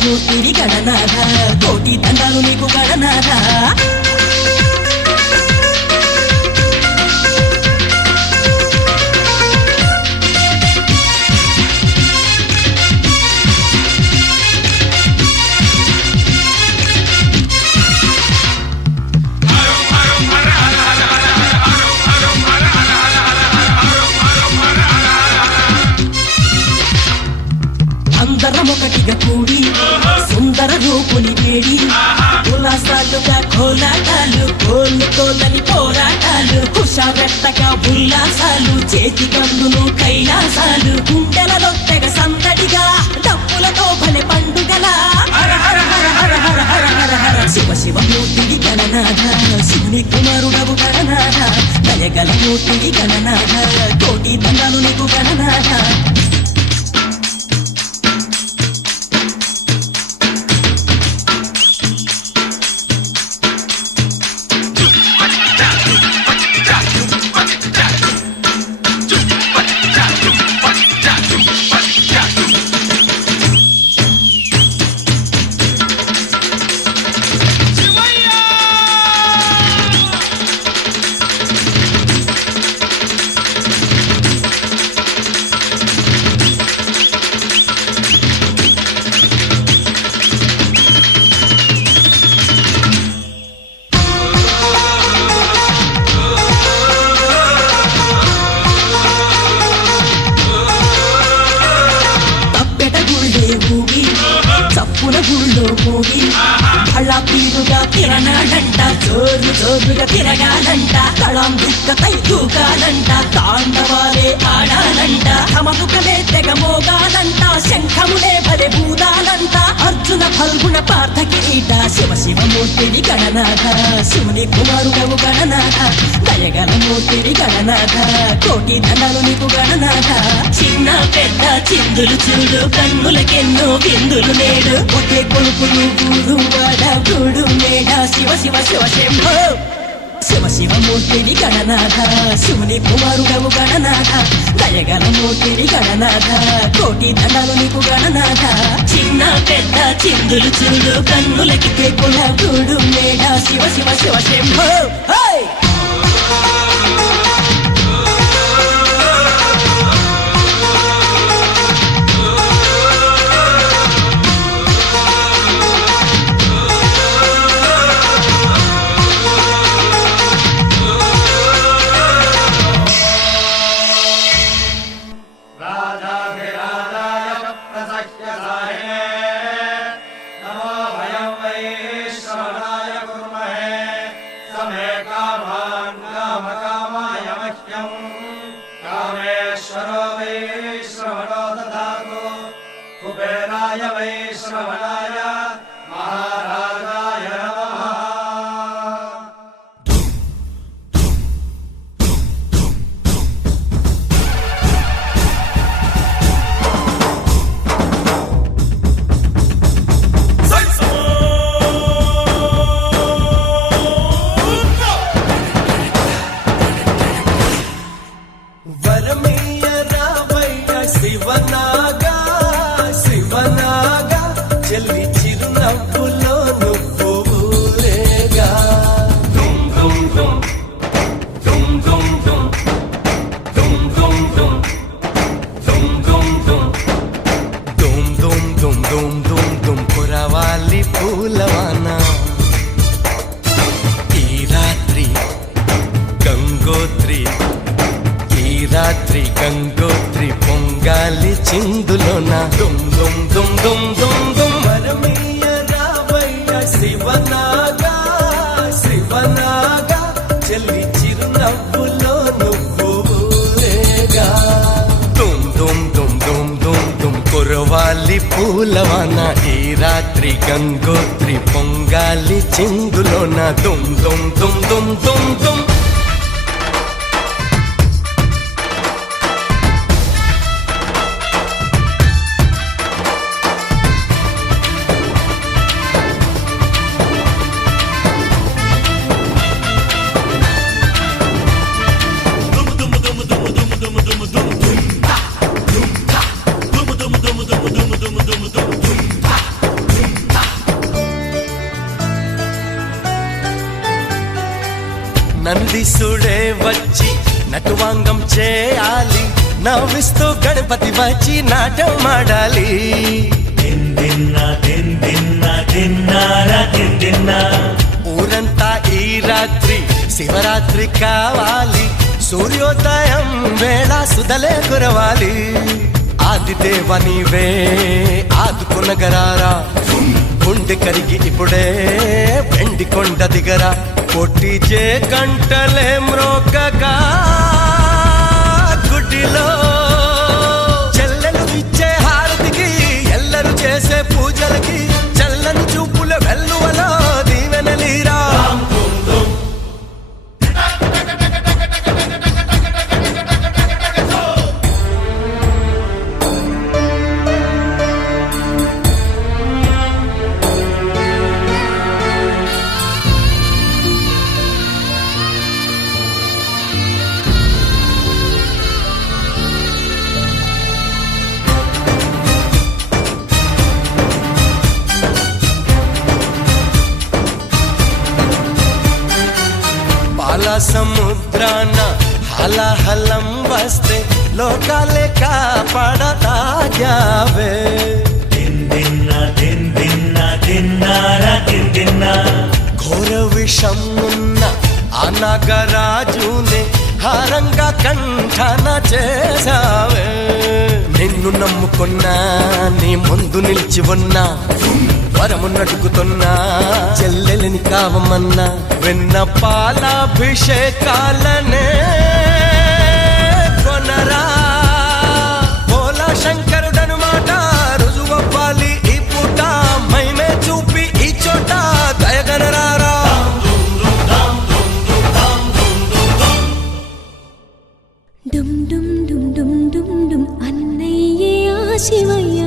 శివమూర్తివి గణనాథ, కోటి దండాలు నీకు గణనాథ. అందరమొకటిగా కూడి సుందర రూపుని వేడి, ఉల్లాసాలుగా కోలాటాలు, కోళ్ళు కోళ్ళని పోరాటాలు, హుషారెట్టగా ఉల్లాసాలు, చేతి కన్నులు కైలాసాలు, గుండెలలో తెగ సందడిగా డప్పులతో భలే పండుగల. హర హర హర హర హర హర హర హర శివ శివమూర్తివి గణనాథ, శివుని కుమారుడవు గణనాథ, దయగల మూర్తివి గణనాథ, కోటి దండాలు నీకు గణనాథ. చప్పుల గుళ్ళో మోగి భళ్ళ పీరుగా తిరనాడంట, జోరు జోరుగా తిరగాలంట, తళం దుక్కతై దూకాలంట, తాండవాలే ఆడాలంట, తమదుకలే తెగ మోగాలంట, శంఖములే భలే భూదాలంట, అర్జున ఫల్గుణ పార్థ కిరీట. శివ శివమూర్తివి గణనాథ, శివుని కుమారుడవు గణనాథ, దయగల మూర్తివి గణనాథ, కోటి దండాలు నీకు గణనాథ. చిన్న పెద్ద చిందులు చూడు, కన్నులకెన్నో బిందులు నేడు, ఒకే కొలుపులు గూడు వాడ గూడు మేడ, శివ శివ శివ శంభో. శివ శివమూర్తివి గణనాథ, శివుని కుమారుడవు గణనాథ, దయగల మూర్తివి గణనాథ, కోటి దండాలు నీకు గణనాథ. చిన్న పెద్ద చిందులు చూడు, కన్నులకి కేకుల గూడు మేడ, శివ శివ శివ శంభో. कामेश्वरो वै श्रवणो दधातु कुबेराय वै श्रवणाय महाराजाय नमः। శివనాగా శివనాగా చెల్లి చిరునవ్వులో నువ్వు ఊరేగా దుమ్ దుమ్ దుమ్ దుమ్ దుమ్ దుమ్ దుమ్ దుమ్ దుమ్ దుమ్ దుమ్ దుమ్ దుమ్ దుమ్ దుమ్ దుమ్ దుమ్ దుమ్ కురవాలి పూలవాన ఈ రాత్రి గంగోత్రి రాత్రి గంగోత్రి పొంగాలి చిందులోన దుమ్ దుమ్ దుమ్ దుమ్ దుమ్ దుమ్ వరమయ్య రావయ్య శివనాగా శివనాగా చెల్లి చిరునవ్వులో నువ్వు ఊరేగా దుమ్ దుమ్ దుమ్ దుమ్ దుమ్ దుమ్ కురవాలి పూలవాన ఈ రాత్రి గంగోత్రి పొంగాలి చిందులోన దుమ్ దుమ్ దుమ్ దుమ్ దుమ్ దుమ్ నందిసుడే వచ్చి నటువాంగం చేయాలి, నవ్విస్తూ గణపతి వచ్చి నాట్యం ఆడాలి. ఊరంతా ఈ రాత్రి శివరాత్రి కావాలి, సూర్యోదయం వేళ సుధలే కురవాలి. ఆదిదేవ నీవే ఆదుకునగరారా, గుండె కరిగి ఇప్పుడే వెండి కొండ దిగరా. పొట్టి చే గంటలే మ్రోకగా గుడిలో చెల్లెలు ఇచ్చే హారతికి, ఎల్లరు చేసే పూజలకి చల్లని చూపుల వెల్లువలో దీవెనలీరా. సముద్రాన హలహలం వస్తే లోకాలే కాపాడతాగావే. ఘోర విషం ఉన్న ఆ నాగరాజునే హారంగా కంఠన చేసావే. నిన్ను నమ్ముకున్నా నీ ముందు నిలిచి ఉన్నా, వరమున్నడుగుతున్నా చెల్లెలిని కావమన్నా. వెన్న పాలాభిషేకాలనే కొనరా, పోలా శంకరుడను మాట రుజువవ్వాలి ఈ పూట. మైమే చూపి ఈ చోట దయగనరారా. డుమ్ డుమ్ డుమ్ డుమ్ డుమ్ డుమ్ అన్నయ్యే శివయ్య,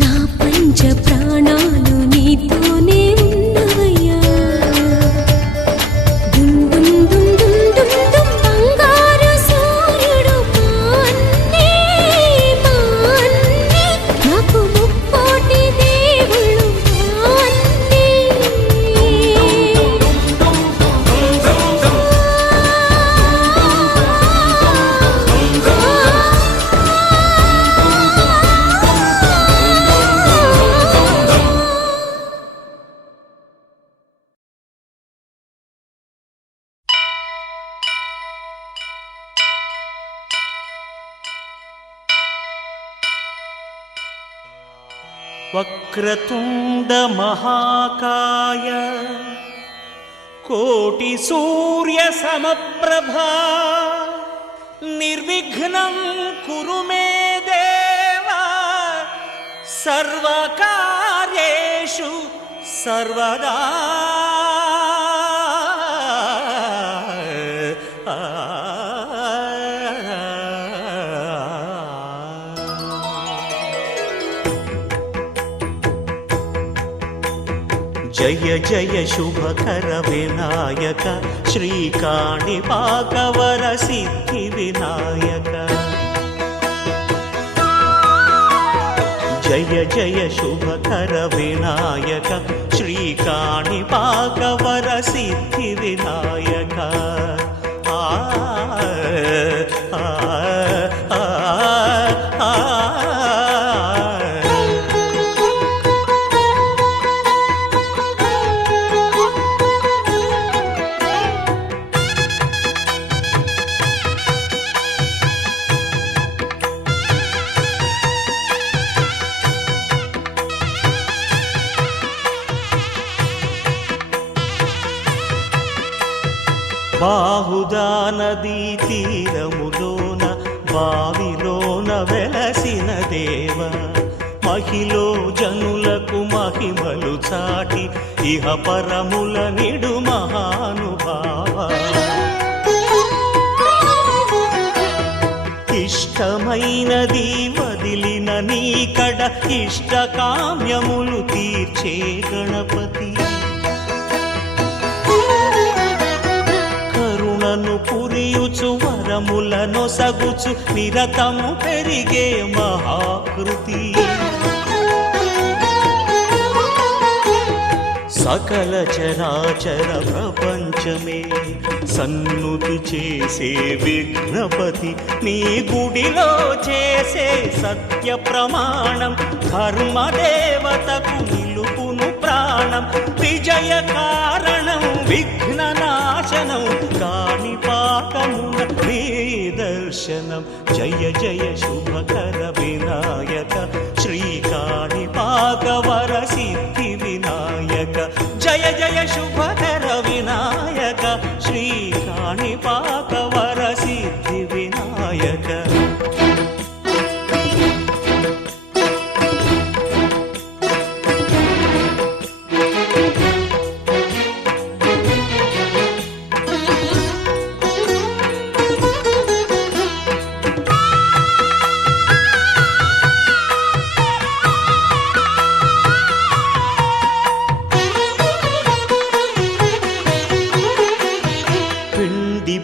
నా పంచ ప్రాణాలు నీతోనే ఉన్నవయ్యా. డుమ్ డుమ్ డుమ్ డుమ్ డుమ్ డుమ్ బంగారు సూర్యుడు మాన్నే మాన్నే, నాకు ముక్కోటి దేవుళ్ళు మాన్నే. వక్రతుండ మహాకాయ కోటి సూర్య సమప్రభా నిర్విఘ్నం కురు మే దేవా సర్వకార్యేషు సర్వదా. జయ జయ శుభకర వినాయక శ్రీకాణిపాకవర సిద్ధి వినాయక. జయ జయ శుభకర వినాయక శ్రీకాణిపాకవర సిద్ధి వినాయక. ఆ ఆ ఆ ఆ బాహుదా నదీ తీరములోన బావిలోన వెలసిన దేవ, మహిలో జనులకు మహిమలు చాటి ఇహ పరముల నిడు మహానుభావ. ఇష్టమైనది వదిలిన నీకడ ఇష్ట కామ్యములు తీర్చే గణపతి. కరుణను పురియుచు వరములను సగుచు నిరతము పెరిగే మహాకృతి. సకల చరాచర ప్రపంచమే సన్నుతి చేసే విఘ్నపతి నీ గుడిలో చేసే సత్య ప్రమాణం ధర్మదేవతకు నిలుపును ప్రాణం విజయ కారణం విఘ్న నాశనం కాణిపాకమున దర్శనం జయ జయ శుభకర వినాయక శ్రీ కాణిపాక వర సిద్ధి వినాయక జయ జయ శుభకర వినాయక శ్రీ కాణిపాక వర సిద్ధి వినాయక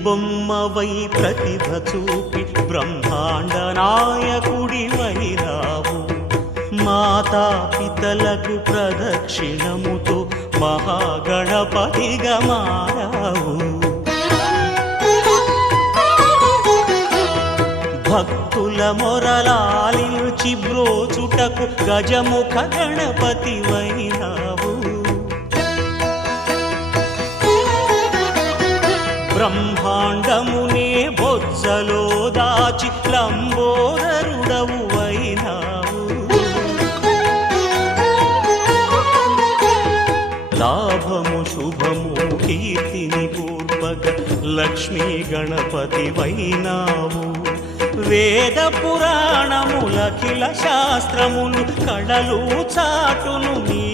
బొమ్మవై ప్రతిభ చూపి బ్రహ్మాండ నాయకుడివైనావు మాతా పితలకు ప్రదక్షిణముతో మహాగణపతిగా మారావు భక్తుల మొరలాలించి బ్రోచుటకు గజముఖ గణపతివైనావు బ్రహ్మాండమునే బొజ్జలో దాచి లంబోదరుడవు అయినావు లాభము శుభము కీర్తిని పూర్వక లక్ష్మీ గణపతి వైనావు వేద పురాణములఖిల శాస్త్రములు కళలు చాటును నీ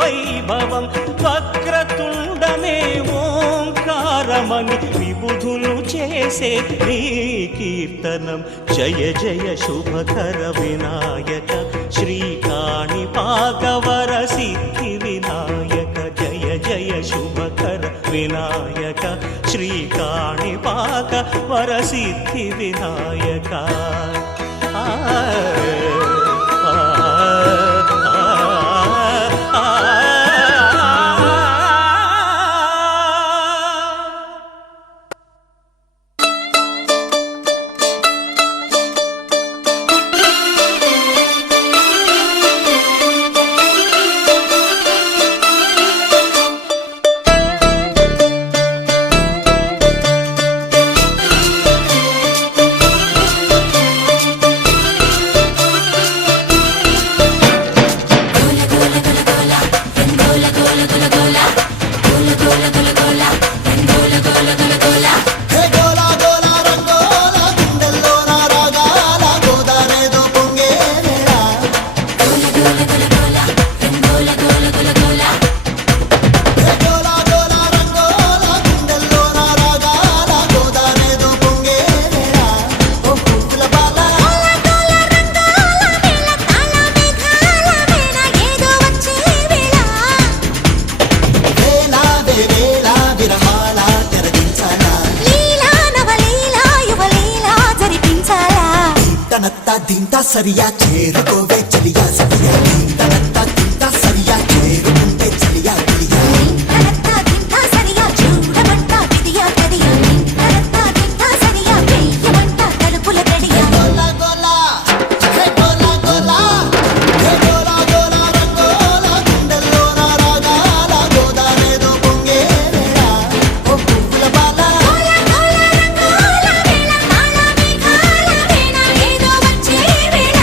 వైభవం వక్రతుండమే ఓంకారమని విబుధులు చేసే నీ కీర్తనం జయ జయ శుభకర వినాయక శ్రీ కాణిపాక వర సిద్ధి వినాయక జయ జయ శుభకర వినాయక శ్రీ కాణిపాక వర సిద్ధి వినాయక దింతా సరియా చేరుకోవే చలియా సరియా దింతా దింతా సరియా చేరుకుంటే చలియా చలియా దింతా దింతా సరియా చూడమంట విదియా కదియా దింతా దింతా సరియా వేయమంట తలుపుల గడియా గోలా గోలా హే గోలా గోలా హే గోలా గోలా రంగోలా గుండెల్లో నా రాగాల గోదారేదో పొంగే వేళ ఓ పువ్వుల బాల గోల గోల రంగోల వేళ తాళ మేఘాల వేళ ఏదో వచ్చే వేళ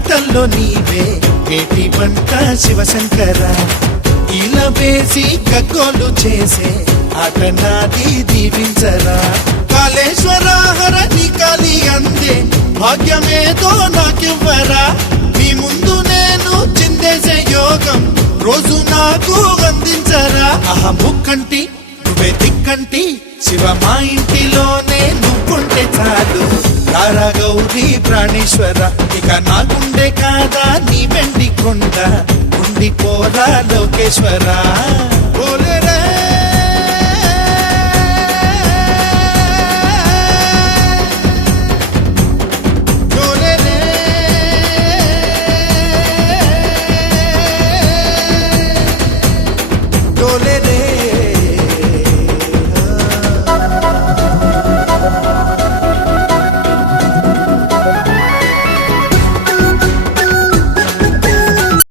ఆటల్లో నీవే ఏటి వంట శివశంకర ఇలా వేసి గగ్గోలు చేసే ఆట నాది దీవించరా కాళేశ్వర హర నీ కాలి అందే భాగ్యమేదో నాకివ్వరా మీ ముందు నేను చిందేసే యోగం రోజు నాకు అందించరా ముక్కంటి నువ్వే దిక్కంటి శివ మా ఇంటిలోనే నువ్వుంటే చాలు రారా గౌరీ ప్రాణేశ్వర ఇక నాకుండే కాదా నీ వెండి కొండ ఉండిపోరా లోకేశ్వర ఓలేరే ఓలేరే ఓలేరే